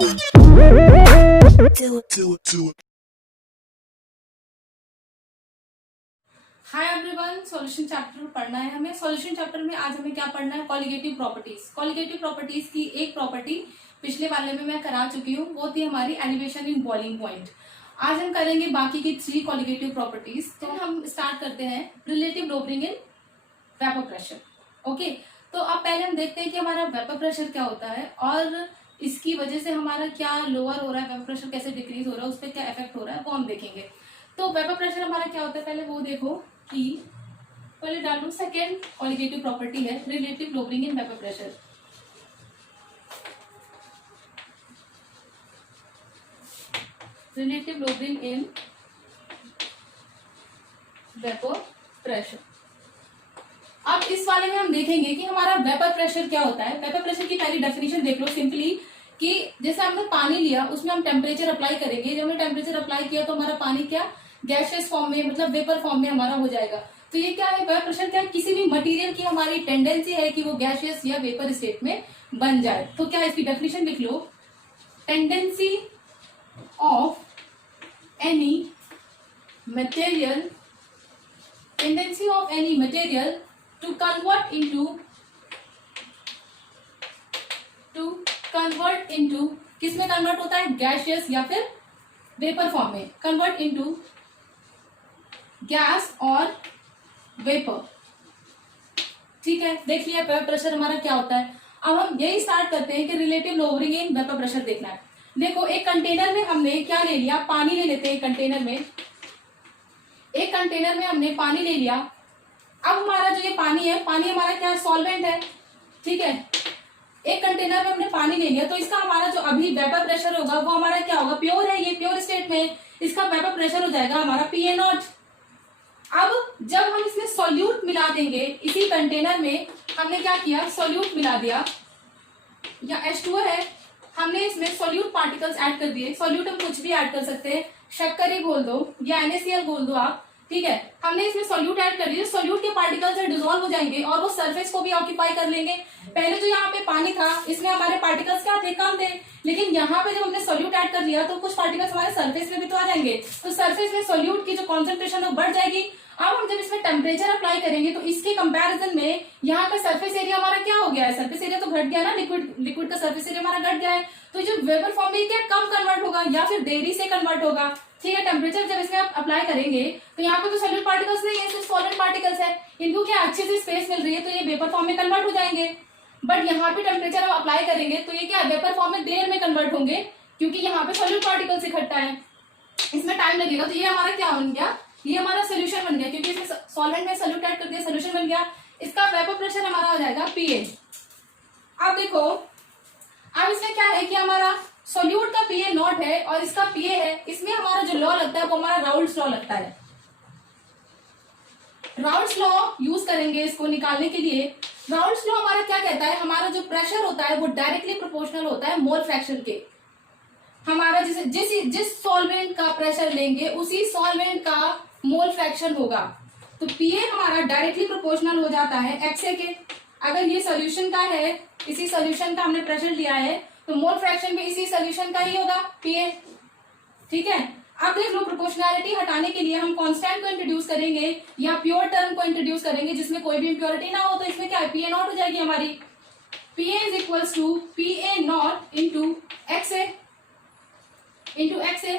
Hi everyone, solution chapter पढ़ना है हमें। सॉल्यूशन चैप्टर में आज हमें क्या पढ़ना है? Colligative properties. कॉलिगेटिव प्रॉपर्टीज की एक प्रॉपर्टी पिछले वाले में मैं करा चुकी हूँ, वो थी हमारी एलिवेशन इन बॉइलिंग पॉइंट। आज हम करेंगे बाकी की 3 कॉलिगेटिव प्रॉपर्टीज। तो हम स्टार्ट करते हैं relative lowering in vapour pressure. Okay, तो अब पहले हम देखते हैं कि हमारा वेपर प्रेशर क्या होता है और इसकी वजह से हमारा क्या लोअर हो रहा है, वेपर प्रेशर कैसे डिक्रीज हो रहा है, उस पर क्या इफेक्ट हो रहा है, वो हम देखेंगे। तो वेपर प्रेशर हमारा क्या होता है, पहले वो देखो कि पहले डालू सेकेंड कॉलिगेटिव प्रॉपर्टी है relative lowering in vapour pressure. Relative lowering in vapour pressure. अब इस वाले में हम देखेंगे कि हमारा वेपर प्रेशर क्या होता है। वेपर प्रेशर की पहली डेफिनेशन देख लो सिंपली, कि जैसे हमने पानी लिया उसमें हम टेम्परेचर अप्लाई करेंगे। जब हमने टेम्परेचर अप्लाई किया तो हमारा पानी क्या गैसियस फॉर्म में, मतलब वेपर फॉर्म में हमारा हो जाएगा। तो ये क्या है, वेपर प्रेशर क्या है, किसी भी मटेरियल की हमारी टेंडेंसी है कि वो गैसियस या वेपर स्टेट में बन जाए। तो क्या इसकी डेफिनेशन लिख लो, tendency of any material, tendency of any material to convert into किस में कन्वर्ट होता है, गैसियस या फिर वेपर फॉर्म में, कन्वर्ट इनटू गैस और वेपर। ठीक है, देख लिया वेपर प्रेशर हमारा क्या होता है। अब हम यही स्टार्ट करते हैं कि relative lowering in vapour pressure देखना है। देखो एक कंटेनर में हमने क्या ले लिया, पानी ले लेते हैं। एक कंटेनर में हमने पानी ले लिया। अब हमारा जो ये पानी है, पानी हमारा क्या है, सॉल्वेंट है। ठीक है, एक कंटेनर में हमने पानी ले लिया, तो इसका हमारा जो अभी वेपर प्रेशर होगा वो हमारा क्या होगा, प्योर है, ये प्योर स्टेट में, इसका वेपर प्रेशर हो जाएगा हमारा PA0। अब जब हम इसमें सॉल्यूट मिला देंगे, इसी कंटेनर में हमने क्या किया, सॉल्यूट मिला दिया, या H2O है, हमने इसमें सॉल्यूट पार्टिकल्स ऐड कर दिए। सॉल्यूट हम कुछ भी ऐड कर सकते हैं, शक्कर ही बोल दो या NaCl बोल दो आप। ठीक है, हमने इसमें सॉल्यूट ऐड कर दिया, सॉल्यूट के पार्टिकल्स डिसॉल्व हो जाएंगे और वो सरफेस को भी ऑक्यूपाई कर लेंगे। पहले जो यहाँ पे पानी था इसमें हमारे पार्टिकल्स क्या थे, कम थे, लेकिन यहाँ पे जब हमने सॉल्यूट ऐड कर लिया तो कुछ पार्टिकल्स हमारे सरफेस में भी तो आ जाएंगे। तो सरफेस में सॉल्यूट की जो कॉन्सेंट्रेशन है बढ़ जाएगी। अब हम जब इसमें टेम्परेचर अप्लाई करेंगे तो इसके कंपैरिजन में यहाँ का सरफेस एरिया हमारा क्या हो गया है, सरफेस एरिया तो घट गया ना, लिक्विड का सरफेस एरिया हमारा घट गया है। तो जो वेपर फॉर्म में क्या कम कन्वर्ट होगा या फिर देरी से कन्वर्ट होगा। ठीक है, टेम्परेचर जब इसमें आप अप्लाई करेंगे तो यहाँ पे तो सॉलिड पार्टिकल्स नहीं है, सिर्फ सॉलिड पार्टिकल्स है, इनको क्या अच्छे से स्पेस मिल रही है, तो ये वेपर फॉर्म में कन्वर्ट हो जाएंगे। बट यहाँ पे टेम्परेचर हम अप्लाई करेंगे तो ये क्या वेपर फॉर्म में देर में कन्वर्ट होंगे, क्योंकि यहाँ पे सॉलिड पार्टिकल्स इकट्ठा है, इसमें टाइम लगेगा। तो ये हमारा क्या बन गया, ये हमारा सोल्यूशन बन गया, क्योंकि इसमें सॉल्वेंट में सॉल्यूट ऐड कर दिया, सोल्यूशन बन गया। इसका वेपर प्रेशर हमारा हो जाएगा PA। अब देखो, अब इसमें क्या है कि हमारा सॉल्यूट का PA0 है और इसका PA है। इसमें हमारा जो लॉ लगता है वो हमारा राउल्स लॉ लगता है। राउल्स लॉ यूज करेंगे इसको निकालने के लिए। राउल्स लॉ हमारा क्या कहता है, हमारा जो प्रेशर होता है वो डायरेक्टली प्रोपोर्शनल होता है मोल फ्रैक्शन के। हमारा जिस सॉल्वेंट का प्रेशर लेंगे उसी सॉल्वेंट का मोल फ्रैक्शन होगा। तो PA हमारा डायरेक्टली प्रोपोर्शनल हो जाता है XA के। अगर ये सोल्यूशन का है, इसी सोल्यूशन का हमने प्रेशर लिया है, तो मोल फ्रैक्शन भी इसी सोल्यूशन का ही होगा PA। ठीक है, अब देख लो, प्रोपोर्शनैलिटी हटाने के लिए हम कांस्टेंट को इंट्रोड्यूस करेंगे या प्योर टर्म को इंट्रोड्यूस करेंगे जिसमें कोई भी इम्प्योरिटी ना हो। तो इसमें क्या है, PA0 हो जाएगी हमारी। PA is equals to PA0 into XA।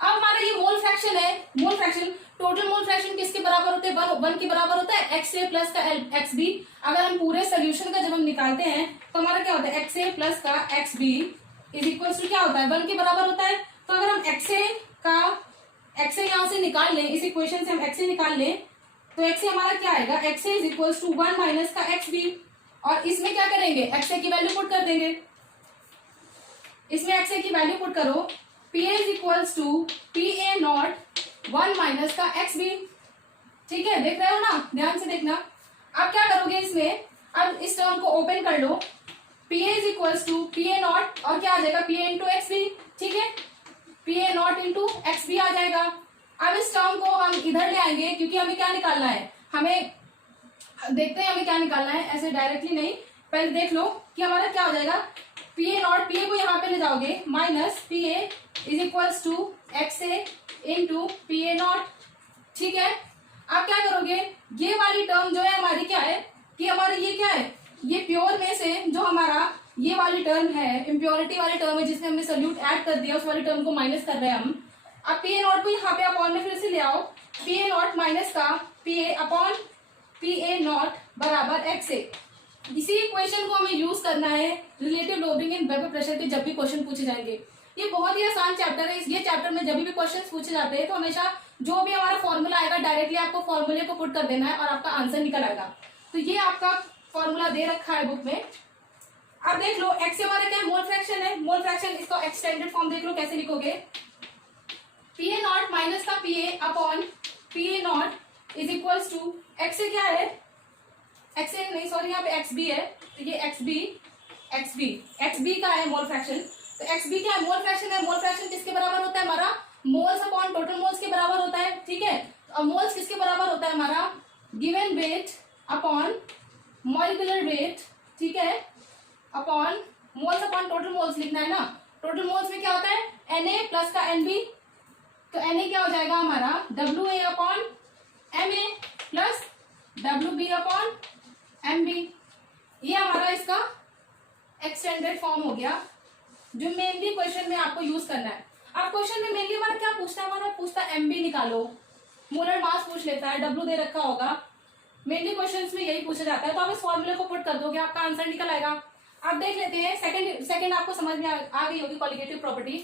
अब हमारा ये मोल फ्रैक्शन है, mole fraction, total mole fraction किसके बराबर होते हैं, 1 के बराबर होता है XA प्लस का XB। अगर हम पूरे सोल्यूशन का जब हम निकालते हैं तो हमारा क्या होता है, XA प्लस का XB इज इक्वल टू क्या होता है, 1 के बराबर होता है। तो अगर हम XA यहां से निकाल लें, इस इक्वेशन से हम XA निकाल लें, तो XA हमारा क्या आएगा, XA is equal to 1 minus का XB। और इसमें क्या करेंगे, XA की वैल्यू पुट कर देंगे। इसमें XA की वैल्यू पुट करो, PA is equals to PA0 1 minus का XB। ठीक है, देख रहे हो ना, ध्यान से देखना। अब क्या करोगे इसमें, अब इस टर्म को ओपन कर लो, PA is equals to PA0 और क्या आ जाएगा, PA इंटू XB। ठीक है, PA0 इंटू XB आ जाएगा। अब इस टर्म को हम इधर ले आएंगे, क्योंकि हमें क्या निकालना है, हमें देखते हैं हमें क्या निकालना है, ऐसे डायरेक्टली नहीं, पहले देख लो कि हमारा क्या हो जाएगा, P A not, P A को यहाँ पे ले जाओगे minus P A is equals to x A into P A not. ठीक है, आप क्या करोगे, ये वाली टर्म जो है हमारी क्या है कि हमारे ये क्या है, ये प्योर में से जो हमारा ये वाली टर्म है, इम्प्योरिटी वाली टर्म है जिसमें हमने सोल्यूट ऐड कर दिया, उस वाली टर्म को माइनस कर रहे हैं हम। अब पी ए नॉट को यहाँ पे अपॉन में फिर से ले आओ, पी ए नॉट माइनस का P A upon P A not बराबर एक्स ए। इसी इक्वेशन को हमें यूज करना है relative loading in vapour pressure के जब भी क्वेश्चन पूछे जाएंगे। ये बहुत ही आसान चैप्टर है, ये चैप्टर में जब भी क्वेश्चन पूछे जाते हैं तो हमेशा जो भी हमारा फॉर्मूला आएगा डायरेक्टली आपको फॉर्मूले को पुट कर देना है और आपका आंसर निकल आएगा। तो ये आपका फॉर्मूला दे रखा है बुक में। अब देख लो एक्स हमारा क्या मोल फ्रैक्शन है, मोल फ्रैक्शन इसका एक्सटेंडेड फॉर्म देख लो कैसे लिखोगे, पी ए नॉट माइनस का P A upon P A not is equals to x से क्या है, एक्स ए नहीं सॉरी यहाँ पे एक्स बी है, तो ये एक्स बी का है मोल फ्रैक्शन। तो एक्स बी क्या है, मोल फ्रैक्शन है। मोल फ्रैक्शन किसके बराबर होता है हमारा, मोल्स अपॉन टोटल मोल्स के बराबर होता है। ठीक है, अब मोल्स किसके बराबर होता है हमारा, given weight upon molecular weight. ठीक है, upon moles upon total moles लिखना है ना। टोटल मोल्स में क्या होता है, Na प्लस का Nb, तो Na क्या हो जाएगा हमारा Wa upon Ma plus Wb upon Mb। ये हमारा इसका एक्सटेंडेड फॉर्म हो गया जो मेनली क्वेश्चन में आपको यूज करना है। अब क्वेश्चन में मेनली हमारा क्या पूछता है, हमारा पूछता है Mb निकालो, मोलर मास पूछ लेता है, W दे रखा होगा, मेनली क्वेश्चंस में यही पूछा जाता है। तो आप इस फॉर्मूले को पुट कर दोगे, आपका आंसर निकल आएगा। अब देख लेते हैं सेकंड आपको समझ में आ गई होगी कॉलिगेटिव प्रॉपर्टी।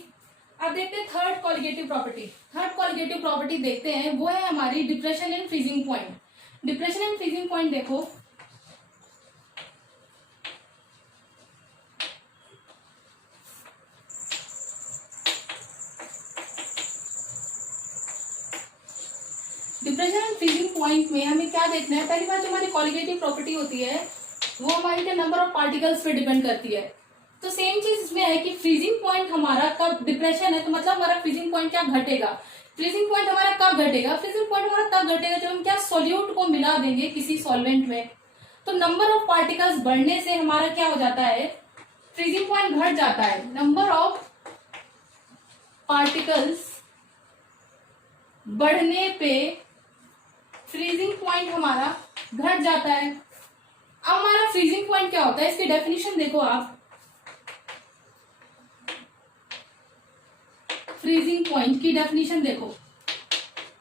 अब देखते हैं third colligative property. Third colligative property देखते हैं, वो है हमारी depression and freezing point. Depression and freezing point देखो, डिप्रेशन एंड फ्रीजिंग पॉइंट में हमें क्या देखना है, पहली बात जो हमारी कॉलिगेटिव प्रॉपर्टी होती है वो हमारी क्या नंबर ऑफ पार्टिकल्स पे डिपेंड करती है। तो सेम चीज इसमें है कि फ्रीजिंग पॉइंट हमारा कब डिप्रेशन है तो मतलब हमारा फ्रीजिंग पॉइंट क्या घटेगा, फ्रीजिंग पॉइंट हमारा कब घटेगा, फ्रीजिंग पॉइंट हमारा तब घटेगा जब हम क्या सोल्यूट को मिला देंगे किसी सॉल्वेंट में। तो नंबर ऑफ पार्टिकल्स बढ़ने से हमारा क्या हो जाता है, फ्रीजिंग पॉइंट घट जाता है। नंबर ऑफ पार्टिकल्स बढ़ने पे फ्रीजिंग पॉइंट हमारा घट जाता है। अब हमारा फ्रीजिंग पॉइंट क्या होता है, इसकी डेफिनेशन देखो आप, फ्रीजिंग पॉइंट की डेफिनेशन देखो।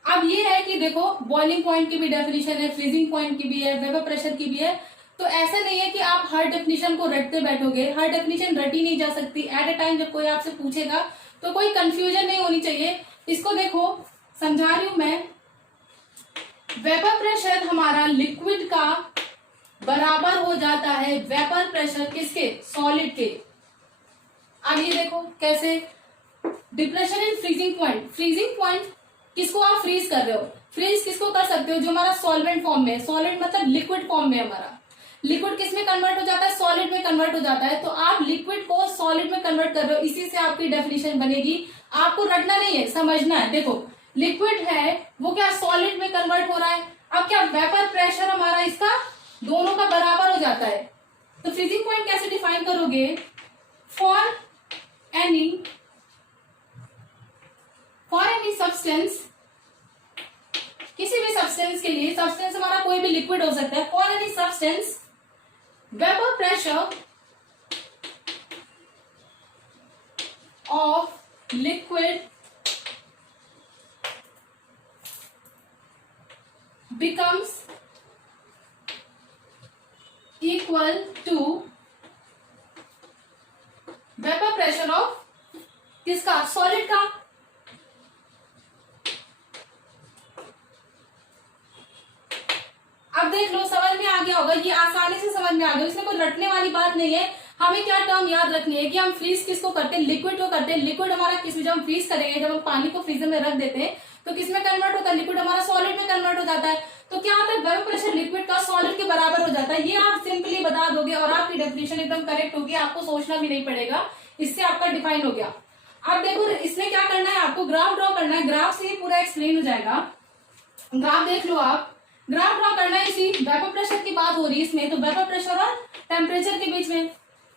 अब ये है कि देखो बॉइलिंग पॉइंट की भी डेफिनेशन है, फ्रीजिंग पॉइंट की भी है, वेपर प्रेशर की भी है। तो ऐसा नहीं है कि आप हर डेफिनेशन को रटते बैठोगे, हर डेफिनेशन रटी नहीं जा सकती। एट अ टाइम जब कोई आपसे पूछेगा तो कोई कंफ्यूजन नहीं होनी चाहिए। इसको देखो समझा रही हूं मैं, वेपर प्रेशर हमारा लिक्विड का बराबर हो जाता है वेपर प्रेशर किसके, सॉलिड के। अब ये देखो कैसे, depression and freezing point. Freezing point किसको आप फ्रीज कर रहे हो, फ्रीज किसको कर सकते हो, जो हमारा सॉल्वेंट फॉर्म में, सॉलिड मतलब लिक्विड फॉर्म में, हमारा लिक्विड किस में कन्वर्ट हो जाता है, सॉलिड में कन्वर्ट हो जाता है। तो आप लिक्विड को सॉलिड में कन्वर्ट कर रहे हो, इसी से आपकी डेफिनेशन बनेगी। आपको रटना नहीं है, समझना है। देखो लिक्विड है वो क्या सॉलिड में कन्वर्ट हो रहा है, अब क्या वेपर प्रेशर हमारा इसका दोनों का बराबर हो जाता है। तो फ्रीजिंग पॉइंट कैसे डिफाइन करोगे, फॉर एनी सब्सटेंस, किसी भी सब्सटेंस के लिए, सब्सटेंस हमारा कोई भी लिक्विड हो सकता है, for any substance vapour pressure of liquid becomes equal to vapour pressure of किसका, सॉलिड का। अब देख लो समझ में आ गया होगा, ये आसानी से समझ में आ गया, इसमें कोई रटने वाली बात नहीं है। हमें क्या टर्म याद रखनी है कि हम फ्रीज किसको करते हैं, लिक्विड को करते हैं। लिक्विड हमारा किस में, जब हम फ्रीज करेंगे, जब हम पानी को फ्रीजर में रख देते हैं तो किसमें कन्वर्ट होता है, लिक्विड हमारा सॉलिड में कन्वर्ट हो जाता है। तो क्या होता है, वेपर प्रेशर लिक्विड का सॉलिड के बराबर हो जाता है। ये आप सिंपली बता दोगे और आपकी डेफिनेशन एकदम करेक्ट होगी, आपको सोचना भी नहीं पड़ेगा, इससे आपका डिफाइन हो गया। अब देखो इसमें क्या करना है, आपको ग्राफ ड्रॉ करना है, ग्राफ से ये पूरा एक्सप्लेन हो जाएगा। ग्राफ देख लो आप, ग्राफ ड्रॉ करना है, इसी वेपर प्रेशर की बात हो रही है इसमें, तो वेपर प्रेशर और टेम्परेचर के बीच में।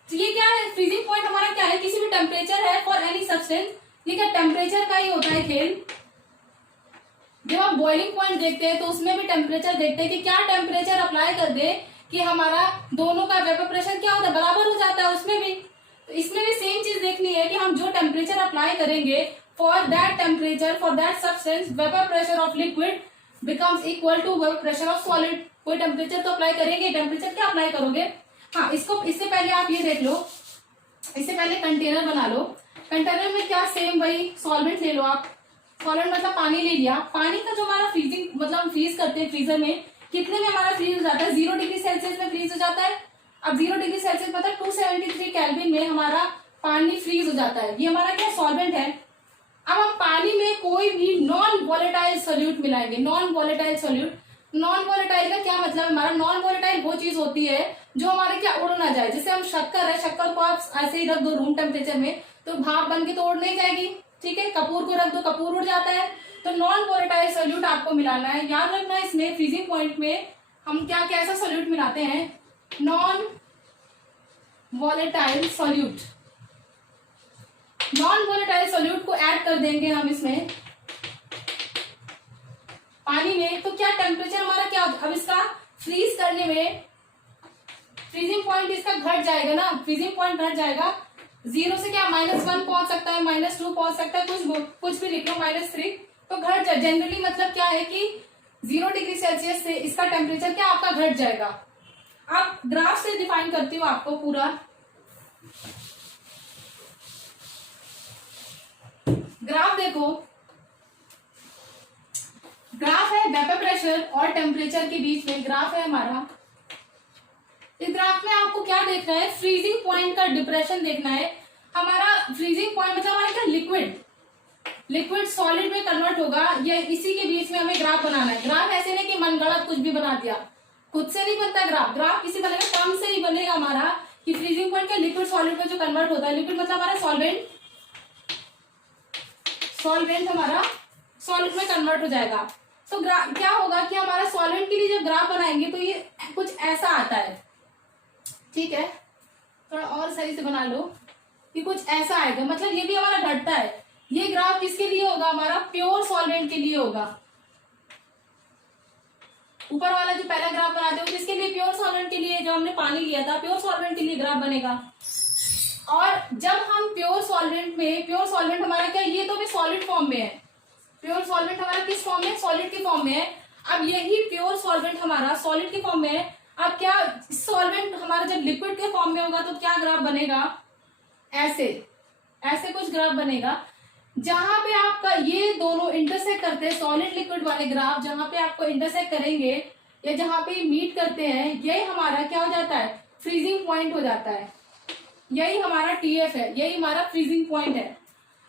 तो ये क्या है, फ्रीजिंग पॉइंट हमारा क्या है, किसी भी टेम्परेचर है फॉर एनी सब्सटेंस, ठीक है, टेम्परेचर का ही होता है खेल। जब आप बॉइलिंग पॉइंट देखते हैं तो उसमें भी टेम्परेचर देखते हैं कि क्या टेम्परेचर अप्लाई कर दे कि हमारा दोनों का वेपर प्रेशर क्या होता है, बराबर हो जाता है। उसमें भी तो इसमें भी सेम चीज देखनी है कि हम जो टेम्परेचर अप्लाई करेंगे for that temperature for that substance vapour pressure of liquid becomes equal to vapour pressure of solid. कोई टेम्परेचर तो अप्लाई करेंगे, टेम्परेचर क्या अप्लाई करोगे। हाँ, इसको इससे पहले आप ये देख लो, इससे पहले कंटेनर बना लो। कंटेनर में क्या सेम वही सॉल्वेंट ले लो आप, सॉल्वेंट मतलब पानी ले लिया। पानी का जो हमारा फ्रीजिंग मतलब हम फ्रीज करते हैं फ्रीजर में, कितने में हमारा फ्रीज हो जाता है, 0 डिग्री सेल्सियस में फ्रीज हो जाता है। अब 0 डिग्री सेल्सियस मतलब 273 केल्विन में हमारा पानी फ्रीज हो जाता है। ये हमारा क्या सॉल्वेंट है। अब हम पानी में कोई भी नॉन वॉलेटाइल सोल्यूट मिलाएंगे, non volatile solute. Non volatile का क्या मतलब, हमारा नॉन वॉलेटाइल वो चीज होती है जो हमारे क्या उड़ ना जाए। जैसे हम शक्कर है, शक्कर को आप ऐसे ही रख दो रूम टेम्परेचर में तो भाप बन के तो उड़ नहीं जाएगी, ठीक है। कपूर को रख दो, कपूर उड़ जाता है। तो नॉन वॉलेटाइल सोल्यूट आपको मिलाना है। याद रखना है इसमें फ्रीजिंग पॉइंट में हम क्या क्या ऐसा सोल्यूट मिलाते हैं, non volatile solute. Non volatile solute को ऐड कर देंगे हम इसमें पानी में, तो क्या टेम्परेचर हमारा क्या होता है। अब इसका फ्रीज करने में फ्रीजिंग पॉइंट इसका घट जाएगा ना, फ्रीजिंग पॉइंट घट जाएगा। 0 से क्या -1 पहुंच सकता है, -2 पहुंच सकता है, कुछ भी लिख लो, -3 तो घट जाए। जनरली मतलब क्या है कि 0 डिग्री सेल्सियस से इसका टेम्परेचर क्या आपका घट जाएगा। आप ग्राफ से डिफाइन करती हूँ आपको पूरा। ग्राफ देखो, ग्राफ है वेपर प्रेशर और टेम्परेचर के बीच में ग्राफ है हमारा। इस ग्राफ में आपको क्या देखना है, फ्रीजिंग पॉइंट का डिप्रेशन देखना है। हमारा फ्रीजिंग पॉइंट मतलब हमारा क्या लिक्विड सॉलिड में कन्वर्ट होगा, ये इसी के बीच में हमें ग्राफ बनाना है। ग्राफ ऐसे नहीं कि मनगढ़ंत कुछ भी बना दिया, खुद से नहीं बनता ग्राफ। ग्राफ किसी बनेगा कम से ही बनेगा हमारा कि फ्रीजिंग पॉइंट का लिक्विड सॉलिड में जो कन्वर्ट होता है। लिक्विड मतलब हमारा सॉल्वेंट हमारा सॉलिड में कन्वर्ट हो जाएगा। तो क्या होगा कि हमारा सॉल्वेंट के लिए जब ग्राफ बनाएंगे तो ये कुछ ऐसा आता है, ठीक है। थोड़ा और सही से बना लो कि कुछ ऐसा आएगा, मतलब ये भी हमारा घटता है। ये ग्राफ किसके लिए होगा, हमारा प्योर सॉल्वेंट के लिए होगा। ऊपर वाला जो पहला ग्राफ बनाते हो किसके लिए, प्योर सॉल्वेंट के लिए, जो हमने पानी लिया था प्योर सॉल्वेंट के लिए ग्राफ बनेगा। और जब हम प्योर सॉल्वेंट हमारा क्या, ये तो भी सॉलिड फॉर्म में है। प्योर सॉल्वेंट हमारा किस फॉर्म में, सॉलिड की फॉर्म में है। अब यही प्योर सॉल्वेंट हमारा सॉलिड की फॉर्म में है। अब क्या सॉल्वेंट हमारा जब लिक्विड के फॉर्म में होगा तो क्या ग्राफ बनेगा, ऐसे कुछ ग्राफ बनेगा जहां पे आपका ये दोनों इंटरसेक्ट करते हैं। सॉलिड लिक्विड वाले ग्राफ जहां पे आपको इंटरसेक्ट करेंगे या जहां पे मीट करते हैं, यही हमारा क्या हो जाता है, फ्रीजिंग पॉइंट हो जाता है। यही हमारा TF है, यही हमारा फ्रीजिंग पॉइंट है।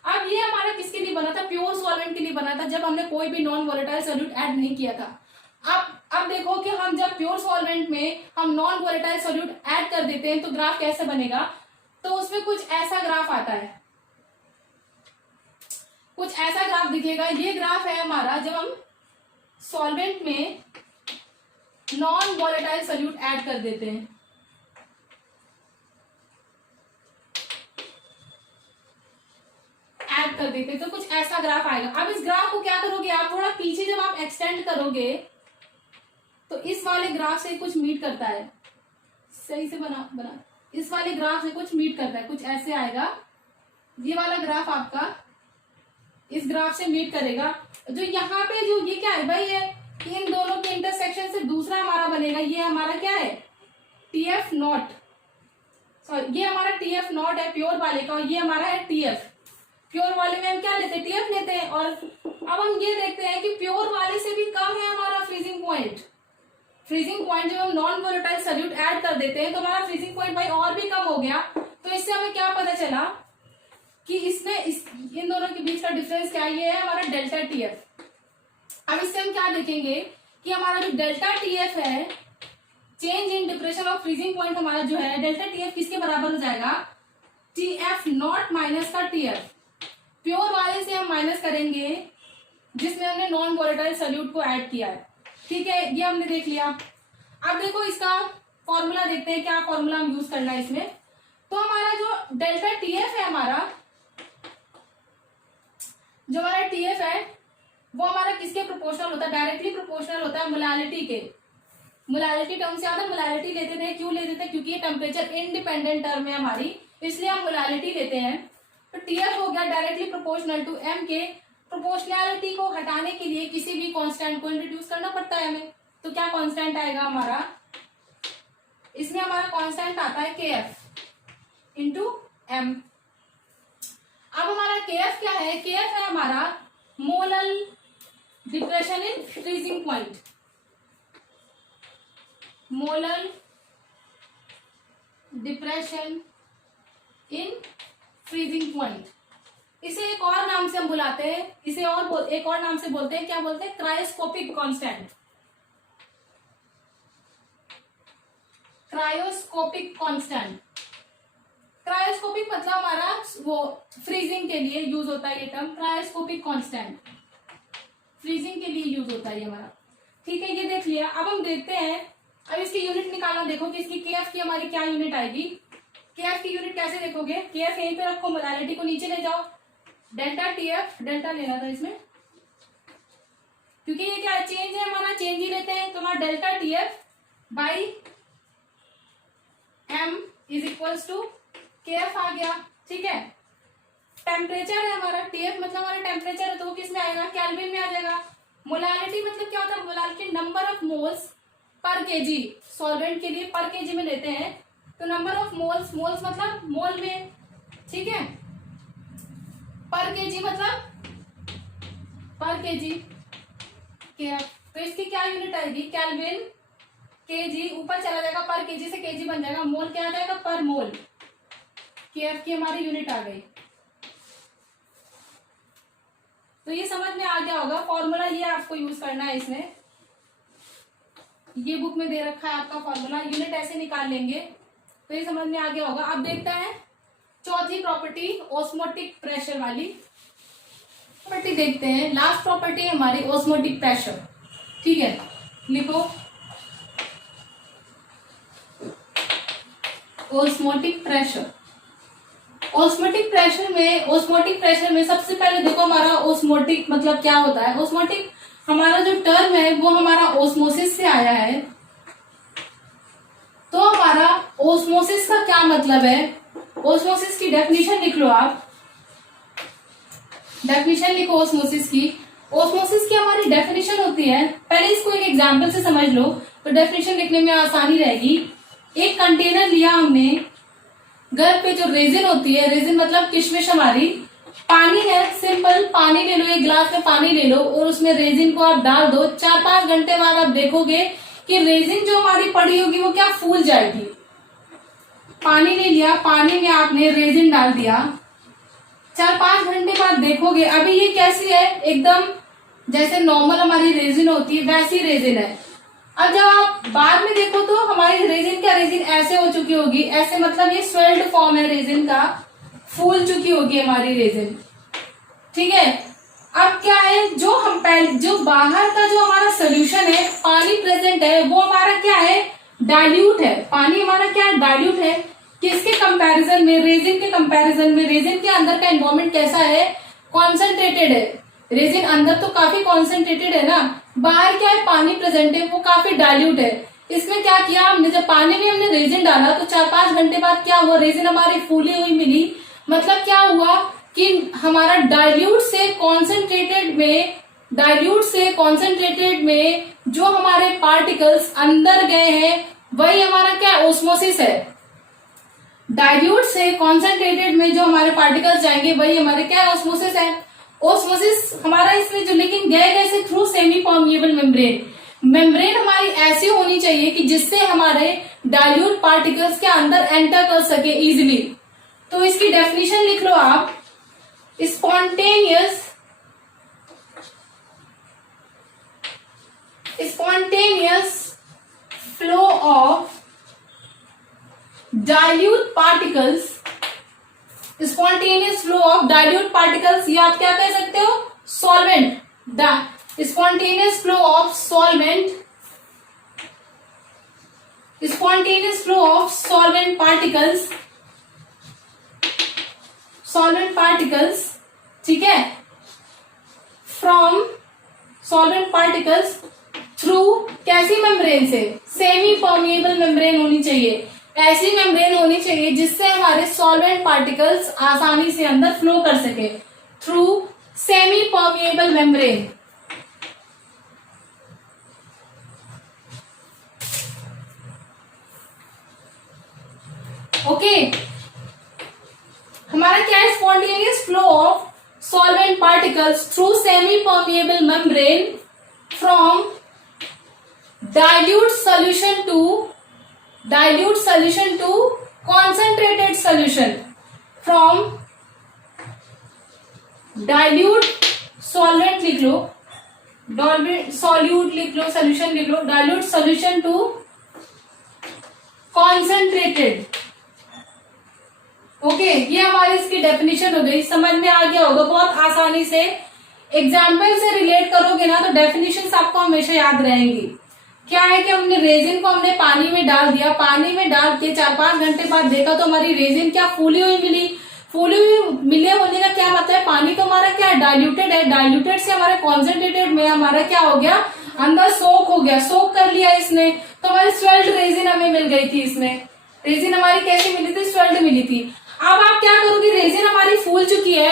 अब ये हमारा किसके लिए बना था, प्योर सॉल्वेंट के लिए बना था, जब हमने कोई भी नॉन वॉलेटाइल सोल्यूट ऐड नहीं किया था। अब देखो कि हम जब प्योर सॉल्वेंट में हम नॉन वॉलेटाइल सोल्यूट ऐड कर देते हैं तो ग्राफ कैसे बनेगा, तो उसमें कुछ ऐसा ग्राफ आता है, कुछ ऐसा ग्राफ दिखेगा। ये ग्राफ है हमारा जब हम सॉल्वेंट में नॉन वॉलेटाइल सोल्यूट ऐड कर देते हैं। तो कुछ ऐसा ग्राफ आएगा। अब इस ग्राफ को क्या करोगे आप, थोड़ा पीछे जब आप एक्सटेंड करोगे तो इस वाले ग्राफ से कुछ मीट करता है। सही से बना इस वाले ग्राफ से कुछ मीट करता है, कुछ ऐसे आएगा। ये वाला ग्राफ आपका इस ग्राफ से मीट करेगा। जो यहाँ पे जो ये क्या है भाई, ये इन दोनों के इंटरसेक्शन से दूसरा हमारा बनेगा। ये हमारा क्या है, TF0, सॉरी ये हमारा TF0 है प्योर वाले का, और ये हमारा है TF। प्योर वाले में हम क्या लेते हैं, TF लेते हैं। और अब हम ये देखते हैं कि प्योर वाले से भी कम है हमारा फ्रीजिंग पॉइंट। फ्रीजिंग पॉइंट जब हम नॉन वोलेटाइल सोल्यूट ऐड कर देते हैं तो हमारा फ्रीजिंग पॉइंट भाई और भी कम हो गया। तो इससे हमें क्या पता चला कि इन दोनों के बीच का डिफरेंस क्या है, ये है हमारा डेल्टा TF। अब इससे हम क्या देखेंगे कि हमारा जो डेल्टा TF है, change in depression of freezing point हमारा जो है डेल्टा TF किसके बराबर हो जाएगा, TF0 माइनस का TF। प्योर वाले से हम माइनस करेंगे जिसमें हमने नॉन वोलेटाइल सोल्यूट को ऐड किया है, ठीक है। ये हमने देख लिया। अब देखो इसका फॉर्मूला देखते हैं, क्या फॉर्मूला हम यूज करना है इसमें। तो हमारा जो डेल्टा टीएफ है हमारा, जो हमारा टीएफ है वो हमारा किसके प्रोपोर्शनल होता है, डायरेक्टली प्रोपोर्शनल होता है मोलालिटी के। मोलालिटी टर्म से ज्यादा मोलालिटी लेते थे, क्यों लेते थे, क्योंकि ये टेम्परेचर इंडिपेंडेंट टर्म है हमारी, इसलिए हम मोलालिटी लेते हैं। तो टीएफ हो गया डायरेक्टली प्रोपोर्शनल टू एम के। प्रोपोर्शनैलिटी को हटाने के लिए किसी भी कांस्टेंट को इंट्रोड्यूस करना पड़ता है हमें। तो क्या कांस्टेंट आएगा हमारा, इसमें हमारा कांस्टेंट आता है केएफ इंटू एम। अब हमारा केएफ क्या है, केएफ है हमारा molal depression in freezing point, molal depression in freezing point. इसे एक और नाम से हम बुलाते हैं, इसे और एक और नाम से बोलते हैं, क्या बोलते हैं, cryoscopic constant. Cryoscopic constant, cryoscopic मतलब हमारा वो फ्रीजिंग के लिए यूज होता है ये टर्म, क्रायोस्कोपिक कांस्टेंट फ्रीजिंग के लिए यूज होता है ये हमारा। ठीक है, ये देख लिया। अब हम देखते हैं, अब इसकी यूनिट निकालना, देखो कि इसकी केएफ की हमारी क्या यूनिट आएगी। केएफ की यूनिट कैसे देखोगे, केएफ यहीं पे रखो, मोलालिटी को नीचे ले जाओ, डेल्टा टीएफ, डेल्टा लेना था इसमें क्योंकि ये क्या चेंज है हमारा, चेंज ही लेते हैं। तो हमारा delta TF by M is equals to KF आ गया। ठीक है, टेम्परेचर है हमारा, टीएफ मतलब हमारा टेम्परेचर है, तो वो किस में आएगा, केल्विन में आ जाएगा। मोलालिटी मतलब क्या होता है, molality number of moles per KG, solvent के लिए पर केजी में लेते हैं। तो नंबर ऑफ मोल्स, मोल्स मतलब मोल में, ठीक है, पर केजी मतलब पर केजी केएफ। तो इसकी क्या यूनिट आएगी, केल्विन, केजी ऊपर चला जाएगा, पर केजी से केजी बन जाएगा, मोल क्या आ जाएगा, पर मोल। केएफ की हमारी यूनिट आ गई। तो ये समझ में आ गया होगा, फॉर्मूला ये आपको यूज करना है इसमें, ये बुक में दे रखा है आपका फॉर्मूला, यूनिट ऐसे निकाल लेंगे। तो ये समझ में आ गया होगा। अब देखते हैं चौथी प्रॉपर्टी, ऑस्मोटिक प्रेशर वाली प्रॉपर्टी देखते हैं। लास्ट प्रॉपर्टी है हमारी ऑस्मोटिक प्रेशर। ठीक है, लिखो ऑस्मोटिक प्रेशर। ऑस्मोटिक प्रेशर में सबसे पहले देखो हमारा ऑस्मोटिक मतलब क्या होता है। ऑस्मोटिक हमारा जो टर्म है वो हमारा ऑस्मोसिस से आया है। तो हमारा ऑस्मोसिस का क्या मतलब है, ऑस्मोसिस की डेफिनेशन लिख लो आप, डेफिनेशन लिखो ऑस्मोसिस की। ऑस्मोसिस की हमारी डेफिनेशन होती है, पहले इसको एक एग्जांपल से समझ लो तो डेफिनेशन लिखने में आसानी रहेगी। एक कंटेनर लिया हमने, घर पे जो रेजिन होती है, रेजिन मतलब किशमिश हमारी, पानी है, सिंपल पानी ले लो, एक गिलास में पानी ले लो और उसमें रेजिन को आप डाल दो। 4-5 घंटे बाद आप देखोगे कि रेजिन जो हमारी पड़ी होगी वो क्या फूल जाएगी। पानी ले लिया, पानी में आपने रेजिन डाल दिया, 4-5 घंटे बाद देखोगे अभी ये कैसी है, एकदम जैसे नॉर्मल हमारी रेजिन होती है वैसी रेजिन है। अब जब आप बाद में देखो तो हमारी रेजिन क्या, रेजिन ऐसे हो चुकी होगी, ऐसे मतलब ये स्वेल्ड फॉर्म है रेजिन का, फूल चुकी होगी हमारी रेजिन। ठीक है, अब क्या है, जो हम पहले जो बाहर का जो हमारा सोल्यूशन है, पानी प्रेजेंट है, वो हमारा क्या है, डाइल्यूट है। पानी हमारा क्या है, डाइल्यूट है। किसके कंपैरिजन में, रेजिन के कंपैरिजन में। रेजिन के अंदर का एनवायरमेंट कैसा है, कॉन्सेंट्रेटेड है। रेजिन अंदर तो काफी कॉन्सेंट्रेटेड है ना, बाहर क्या है, पानी प्रेजेंट है, वो काफी डाइल्यूट है। इसमें क्या किया हमने, जब पानी में हमने रेजिन डाला तो 4-5 घंटे बाद क्या हुआ, रेजिन हमारी फूली हुई मिली। मतलब क्या हुआ कि हमारा डाइल्यूट से कॉन्सेंट्रेटेड में जो हमारे पार्टिकल्स अंदर गए हैं वही हमारा क्या, ओस्मोसिस है। डाइल्यूट से कॉन्सेंट्रेटेड में जो हमारे पार्टिकल्स जाएंगे वही हमारे क्या, ओस्मोसिस है। ओस्मोसिस हमारा इसमें जो, लेकिन गए कैसे, थ्रू सेमी परमिएबल मेम्ब्रेन हमारी ऐसी होनी चाहिए कि जिससे हमारे डाइल्यूट पार्टिकल्स के अंदर एंटर कर सके इजिली। तो इसकी डेफिनेशन लिख लो आप, spontaneous flow of dilute particles, spontaneous flow of dilute particles, या आप क्या कह सकते हो, solvent. Spontaneous flow of solvent particles solvent particles, ठीक है, फ्रॉम सॉल्वेंट पार्टिकल्स थ्रू कैसी मेम्ब्रेन से, सेमी परमिएबल मेम्ब्रेन होनी चाहिए, ऐसी मेम्ब्रेन होनी चाहिए जिससे हमारे सॉल्वेंट पार्टिकल्स आसानी से अंदर फ्लो कर सके, through semi permeable membrane. Okay, हमारा क्या है, spontaneous flow of solvent particles through semi permeable membrane from dilute solution to concentrated solution, from dilute solvent लिख लो, solute लिख लो, solution लिख लो, dilute solution to concentrated। Okay, ये हमारी इसकी डेफिनेशन हो गई, समझ में आ गया होगा बहुत आसानी से। एग्जाम्पल से रिलेट करोगे ना तो डेफिनेशन आपको हमेशा याद रहेंगी। क्या है कि हमने रेजिन को हमने पानी में डाल दिया, पानी में डाल के 4-5 घंटे बाद देखा तो हमारी रेजिन क्या फूली हुई मिली। फूली हुई मिले होने का क्या मतलब है, पानी तो हमारा क्या है, डाइल्यूटेड है, डाइल्यूटेड से हमारे कॉन्सेंट्रेटेड में हमारा क्या हो गया, अंदर सोक हो गया, सोक कर लिया इसने, तो हमारी स्वेल्ड रेजिन हमें मिल गई थी। इसमें रेजिन हमारी कैसी मिली थी, स्वेल्ड मिली थी। अब आप क्या करोगे, रेजिन हमारी फूल चुकी है,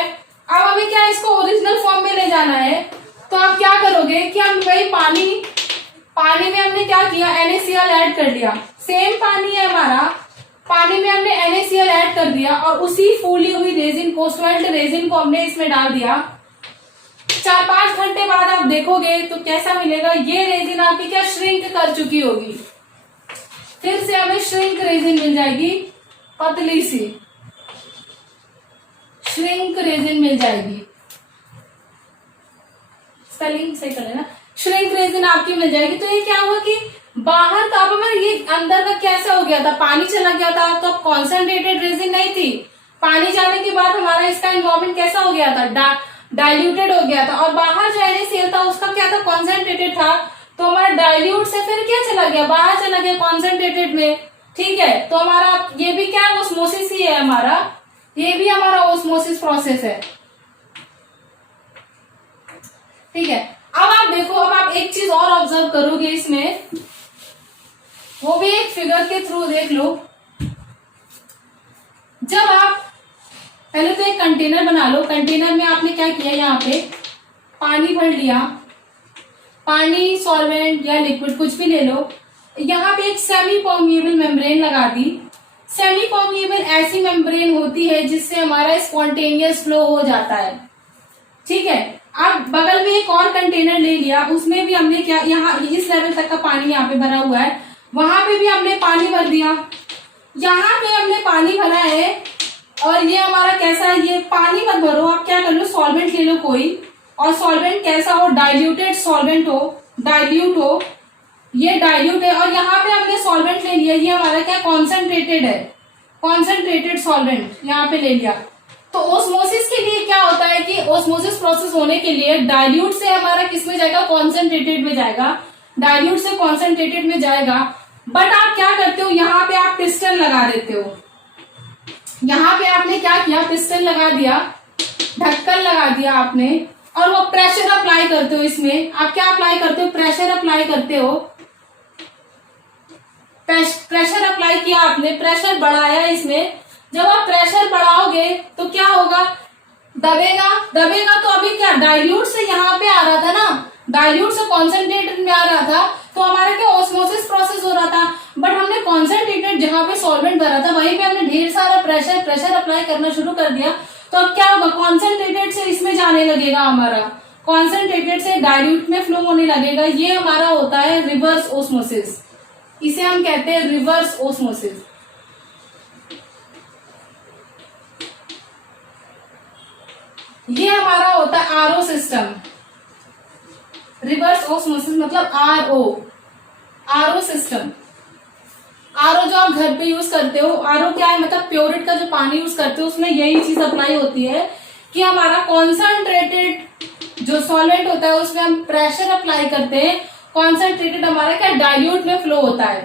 अब हमें क्या इसको ओरिजिनल फॉर्म में ले जाना है, तो आप क्या करोगे कि हम वही पानी में हमने क्या किया, NaCl ऐड कर दिया, सेम पानी है हमारा, पानी में हमने NaCl ऐड कर दिया और उसी फूली हुई रेजिन को, स्वेल्ड रेजिन को हमने इसमें डाल दिया। 4-5 घंटे बाद आप देखोगे तो कैसा मिलेगा, ये रेजिन आपकी क्या श्रिंक कर चुकी होगी, फिर से हमें श्रिंक रेजिन मिल जाएगी, पतली सी श्रिंक रेजिन मिल जाएगी। स्पेलिंग सही कर लेना, श्रिंक रेजिन आपकी मिल जाएगी। तो ये क्या हुआ कि बाहर तो अब ये अंदर का कैसा हो गया था, पानी चला गया था, तो अब कॉन्सेंट्रेटेड रेजिन नहीं थी, पानी जाने के बाद हमारा इसका एनवायरमेंट कैसा हो गया था, डाइल्यूटेड हो गया था, और बाहर जो NaCl था उसका क्या था, कॉन्सेंट्रेटेड था, तो हमारा डाइल्यूट से फिर क्या चला गया, बाहर चला गया कॉन्सेंट्रेटेड में। ठीक है, तो हमारा ये भी क्या है, ओस्मोसिस ही है हमारा, ये भी हमारा ओस्मोसिस प्रोसेस है। ठीक है, अब आप देखो, अब आप एक चीज और ऑब्जर्व करोगे इसमें, वो भी एक फिगर के थ्रू देख लो। जब आप पहले तो एक कंटेनर बना लो, कंटेनर में आपने क्या किया, यहाँ पे पानी भर लिया, पानी, सॉल्वेंट या लिक्विड कुछ भी ले लो, यहाँ पे एक सेमी परमिएबल मेम्ब्रेन लगा दी। सेमी परमिएबल ऐसी मेम्ब्रेन होती है जिससे हमारा स्पॉन्टेनियस फ्लो हो जाता है। ठीक है, अब बगल में एक और कंटेनर ले लिया, उसमें भी हमने क्या, यहाँ इस लेवल तक का पानी यहाँ पे भरा हुआ है, वहां पे भी हमने पानी भर दिया, यहाँ पे हमने पानी भरा है, और ये हमारा कैसा है, ये पानी मत भरो, आप क्या कर लो, सॉल्वेंट ले लो कोई, और सॉल्वेंट कैसा हो, डाइल्यूटेड सॉल्वेंट हो, डाइल्यूट हो, ये डाइल्यूट है, और यहाँ पे हमने सॉल्वेंट ले लिया, ये हमारा क्या कॉन्सेंट्रेटेड है, कॉन्सेंट्रेटेड सॉल्वेंट यहाँ पे ले लिया। तो ओस्मोसिस के लिए क्या होता है कि ओस्मोसिस प्रोसेस होने के लिए डाइल्यूट से हमारा किस में जाएगा, कॉन्सेंट्रेटेड में जाएगा, डाइल्यूट से कॉन्सेंट्रेटेड में जाएगा। बट आप क्या करते हो, यहाँ पे आप पिस्टन लगा देते हो, यहाँ पे आपने क्या किया, पिस्टन लगा दिया, ढक्कन लगा दिया आपने, और वो प्रेशर अप्लाई करते हो इसमें। आप क्या अप्लाई करते हो, प्रेशर अप्लाई करते हो, प्रेशर अप्लाई किया आपने, प्रेशर बढ़ाया इसमें। जब आप प्रेशर बढ़ाओगे तो क्या होगा, दबेगा, दबेगा तो अभी क्या, डाइल्यूट से यहाँ पे आ रहा था ना, डाइल्यूट से कॉन्सेंट्रेटेड में आ रहा था, तो हमारा क्या ओस्मोसिस प्रोसेस हो रहा था। बट हमने कॉन्सेंट्रेटेड जहाँ पे सॉल्वेंट भरा था वहीं पे हमने ढेर सारा प्रेशर अप्लाई करना शुरू कर दिया, तो अब क्या होगा, कॉन्सेंट्रेटेड से इसमें जाने लगेगा, हमारा कॉन्सेंट्रेटेड से डाइल्यूट में फ्लो होने लगेगा। ये हमारा होता है रिवर्स ओस्मोसिस, इसे हम कहते हैं रिवर्स ओस्मोसिस। ये हमारा होता है आरओ सिस्टम, रिवर्स ओस्मोसिस मतलब आरओ सिस्टम। आरओ जो आप घर पे यूज करते हो, आरओ क्या है, मतलब प्योरिट का जो पानी यूज करते हो उसमें यही चीज अप्लाई होती है कि हमारा कॉन्सेंट्रेटेड जो सॉल्वेंट होता है उसमें हम प्रेशर अप्लाई करते हैं, कॉन्सेंट्रेटेड हमारा क्या डाइल्यूट में फ्लो होता है।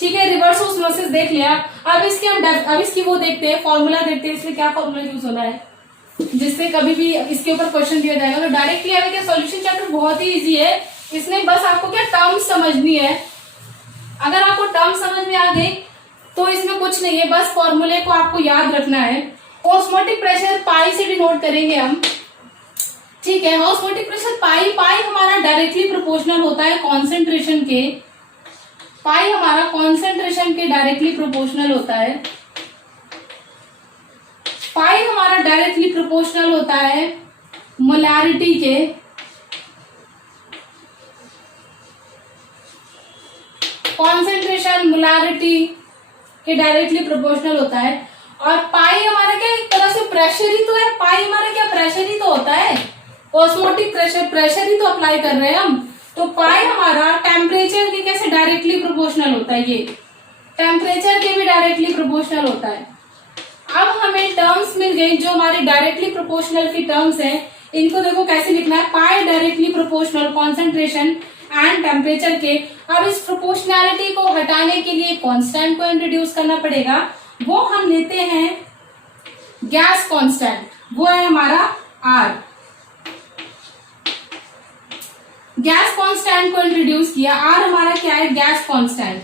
ठीक है, रिवर्स ऑस्मोसिस देख लिया। अब इसकी वो देखते हैं, फॉर्मूला देखते हैं, इसमें क्या फॉर्मूला यूज होना है जिससे कभी भी इसके ऊपर क्वेश्चन दिया जाएगा। तो डायरेक्टली हमें क्या, सॉल्यूशन चैप्टर बहुत ही इजी है, इसमें बस आपको क्या टर्म्स समझनी है। अगर आपको टर्म्स समझ में आ गई तो इसमें कुछ नहीं है, बस फॉर्मूले को आपको याद रखना है। ऑस्मोटिक प्रेशर पाई से डिनोट करेंगे हम, ठीक है। ऑस्मोटिक प्रेशर पाई हमारा डायरेक्टली प्रोपोर्शनल होता है कॉन्सेंट्रेशन के, पाई हमारा कॉन्सेंट्रेशन के डायरेक्टली प्रोपोर्शनल होता है। पाई हमारा डायरेक्टली प्रोपोर्शनल होता है मोलैरिटी के, कॉन्सेंट्रेशन मोलैरिटी के डायरेक्टली प्रोपोर्शनल होता है। और पाई हमारा क्या, एक तरह से प्रेशर ही तो है, पाई हमारा क्या प्रेशर ही तो होता है, ऑस्मोटिक प्रेशर ही तो अप्लाई कर रहे हैं हम। तो पाई हमारा टेम्परेचर के कैसे डायरेक्टली प्रोपोर्शनल होता है, ये टेम्परेचर के भी डायरेक्टली प्रोपोर्शनल होता है। अब हमें टर्म्स मिल गई जो हमारे डायरेक्टली प्रोपोर्शनल की टर्म्स हैं, इनको देखो कैसे लिखना है, pi directly proportional concentration and temperature के। अब इस प्रोपोर्शनैलिटी को हटाने के लिए कांस्टेंट को इंट्रोड्यूस करना पड़ेगा, वो हम लेते हैं गैस कांस्टेंट, वो है हमारा आर। गैस कांस्टेंट को इंट्रोड्यूस किया, आर हमारा क्या है, गैस कांस्टेंट।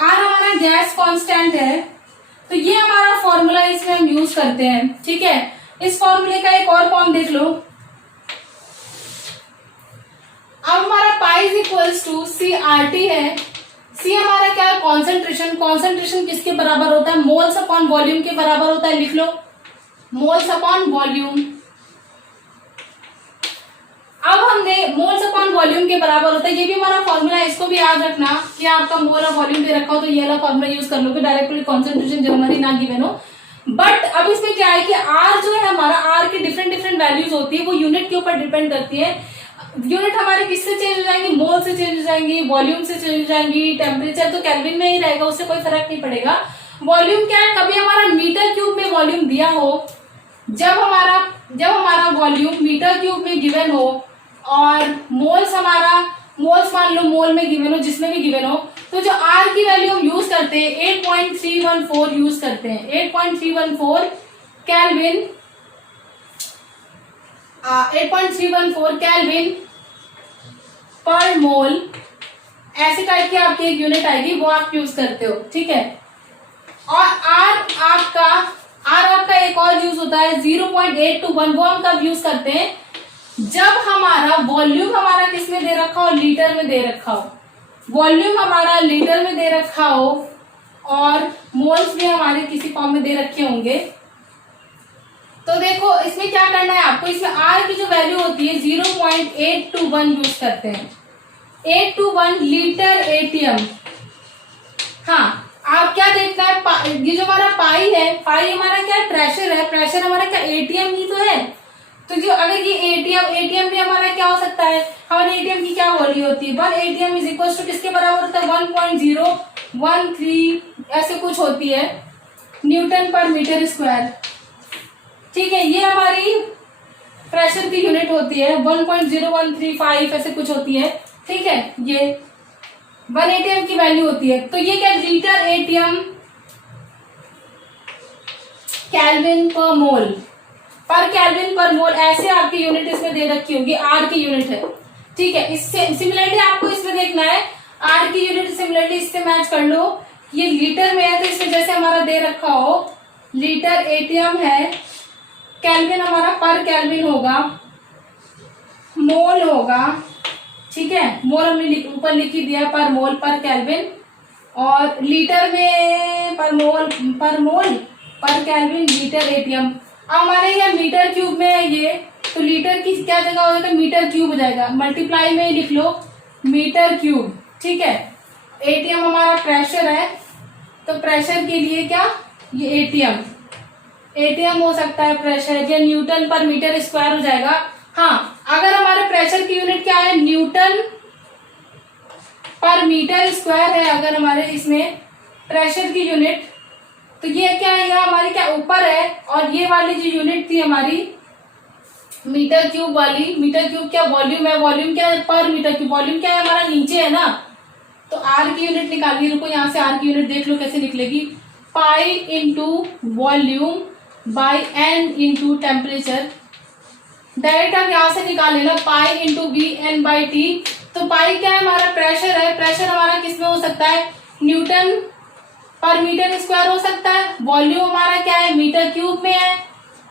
आर हमारा गैस कांस्टेंट है, तो ये हमारा फॉर्मूला इसमें हम यूज करते हैं, ठीक है। इस फॉर्मूले का एक और फॉर्म देख लो। अब हमारा pi is equals to C R T है। सी हमारा क्या है, कॉन्सेंट्रेशन। कॉन्सेंट्रेशन किसके बराबर होता है, मोल्स अपॉन वॉल्यूम के बराबर होता है, लिख लो मोल्स अपॉन वॉल्यूम। अब हमने मोल्स अपॉन वॉल्यूम के बराबर होता है, ये भी हमारा फॉर्मूला है, इसको भी याद रखना कि आपका मोल और वॉल्यूम दे रखा हो तो ये वाला फॉर्मूला यूज कर लोगे, डायरेक्टली कॉन्सेंट्रेशन जब हमारी ना गिवन हो। बट अब इसमें क्या है कि आर जो है हमारा, आर की डिफरेंट वैल्यूज होती है, वो यूनिट के ऊपर डिपेंड करती है। यूनिट हमारे किससे चेंज हो जाएंगी, मोल से चेंज हो जाएंगी, वॉल्यूम से चेंज हो जाएंगी, टेम्परेचर तो केल्विन में ही रहेगा, उससे कोई फर्क नहीं पड़ेगा। वॉल्यूम क्या है, कभी हमारा मीटर क्यूब में वॉल्यूम दिया हो, जब हमारा वॉल्यूम मीटर क्यूब में गिवन हो और मोल्स मान लो मोल में गिवन हो, जिसमें भी गिवन हो, तो जो आर की वैल्यू हम यूज करते हैं 8.314 यूज करते हैं, 8.314 केल्विन, 8.314 केल्विन पर मोल, ऐसे टाइप की आपकी एक यूनिट आएगी, वो आप यूज करते हो, ठीक है। और आर आपका एक और यूज होता है 0.821, वो हम कब यूज करते हैं, जब हमारा वॉल्यूम हमारा किस में दे रखा हो, लीटर में दे रखा हो, वॉल्यूम हमारा लीटर में दे रखा हो और मोल्स भी हमारे किसी फॉर्म में दे रखे होंगे। तो देखो इसमें क्या करना है आपको, इसमें आर की जो वैल्यू होती है 0.821 यूज करते हैं, 821 लीटर एटीएम। हाँ, आप क्या देखना है, ये जो हमारा पाई है, पाई हमारा क्या प्रेशर है, प्रेशर हमारा क्या एटीएम ही तो है। तो जो अगर ये एटीएम भी हमारा क्या हो सकता है, हमारे एटीएम की क्या वैल्यू होती है, 1 एटीएम इज इक्वल टू किसके बराबर होता है, 1.013 ऐसे कुछ होती है न्यूटन पर मीटर स्क्वायर, ठीक है। ये हमारी प्रेशर की यूनिट होती है, 1.0135 ऐसे कुछ होती है, ठीक है। ये 1 एटीएम की वैल्यू होती है, तो ये क्या लीटर एटीएम केल्विन पर मोल, पर केल्विन पर मोल, ऐसे आपकी यूनिट इसमें दे रखी होगी, आर की यूनिट है, ठीक है। इससे सिमिलरली आपको इसमें देखना है, आर की यूनिट सिमिलरली इससे मैच कर लो, ये लीटर में है तो इसमें जैसे हमारा दे रखा हो लीटर एटीएम है, केल्विन हमारा पर केल्विन होगा, मोल होगा, ठीक है। मोल हमने ऊपर लिख ही दिया, पर मोल पर केल्विन, और लीटर में पर मोल पर केल्विन लीटर एटीएम। अब हमारे यहाँ मीटर क्यूब में है ये, तो लीटर की क्या जगह हो जाएगा, मीटर क्यूब हो जाएगा, मल्टीप्लाई में लिख लो मीटर क्यूब, ठीक है। एटीएम हमारा प्रेशर है, तो प्रेशर के लिए क्या, ये एटीएम हो सकता है प्रेशर, या न्यूटन पर मीटर स्क्वायर हो जाएगा। हाँ, अगर हमारे प्रेशर की यूनिट क्या है, न्यूटन पर मीटर स्क्वायर है, अगर हमारे इसमें प्रेशर की यूनिट, तो ये क्या है, हमारी क्या ऊपर है, और ये वाली जो यूनिट थी हमारी मीटर क्यूब वाली, मीटर क्यूब क्या वॉल्यूम है, वॉल्यूम क्या है पर मीटर क्यूब, वॉल्यूम क्या है हमारा नीचे है ना, तो आर की यूनिट निकालिए। रुको यहाँ से आर की यूनिट देख लो कैसे निकलेगी, pi into volume by n into temperature. Direct आप यहाँ से निकाल लेना pi into V n by T. तो पाई क्या है हमारा प्रेशर है, प्रेशर हमारा किसमें हो सकता है, न्यूटन पर मीटर स्क्वायर हो सकता है। वॉल्यूम हमारा क्या है, मीटर क्यूब में है,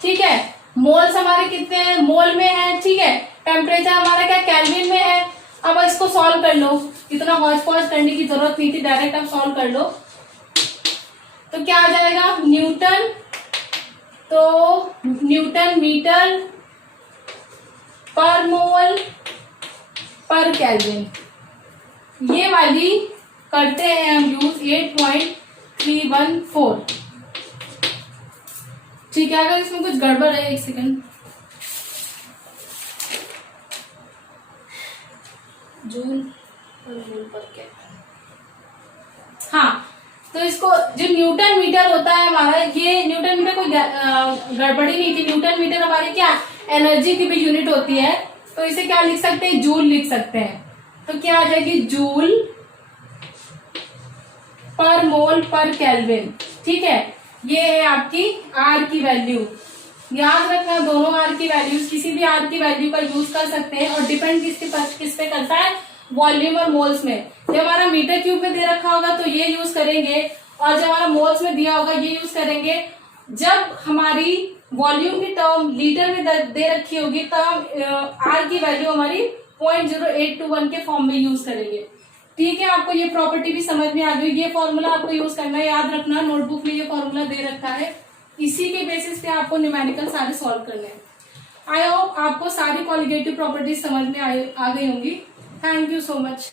ठीक है। मोल्स हमारे कितने हैं, मोल में है, ठीक है। टेम्परेचर हमारा क्या केल्विन में है। अब इसको सॉल्व कर लो, इतना हौच पौच करने की जरूरत नहीं थी, डायरेक्ट आप सॉल्व कर लो। तो क्या आ जाएगा न्यूटन, तो न्यूटन मीटर पर मोल पर केल्विन, ये वाली करते हैं हम यूज 8.314। ठीक है, अगर इसमें कुछ गड़बड़ है, एक सेकंड, जूल पर मोल पर केल्विन। हाँ, तो इसको जो न्यूटन मीटर होता है हमारा, ये न्यूटन मीटर कोई गड़बड़ी नहीं थी। न्यूटन मीटर हमारी क्या एनर्जी की भी यूनिट होती है, तो इसे क्या लिख सकते हैं, जूल लिख सकते हैं। तो क्या आ जाएगी जूल पर मोल पर केल्विन, ठीक है। ये है आपकी आर की वैल्यू, याद रखना दोनों आर की वैल्यूज, किसी भी आर की वैल्यू का यूज कर सकते हैं और डिपेंड किस पे करता है, वॉल्यूम और मोल्स में। जब हमारा मीटर क्यूब में दे रखा होगा तो ये यूज करेंगे, और जब हमारा मोल्स में दिया होगा ये यूज करेंगे। जब हमारी वॉल्यूम की टर्म लीटर में दे रखी होगी तब आर की वैल्यू हमारी 0.0821 के फॉर्म में यूज करेंगे, ठीक है। आपको ये प्रॉपर्टी भी समझ में आ गई। ये फॉर्मूला आपको यूज करना है, याद रखना, नोटबुक में ये फॉर्मूला दे रखा है, इसी के बेसिस पे आपको न्यूमेरिकल सारे सॉल्व करने हैं। आई होप आपको सारी कॉलिगेटिव प्रॉपर्टीज समझ में आ गई होंगी। Thank you so much.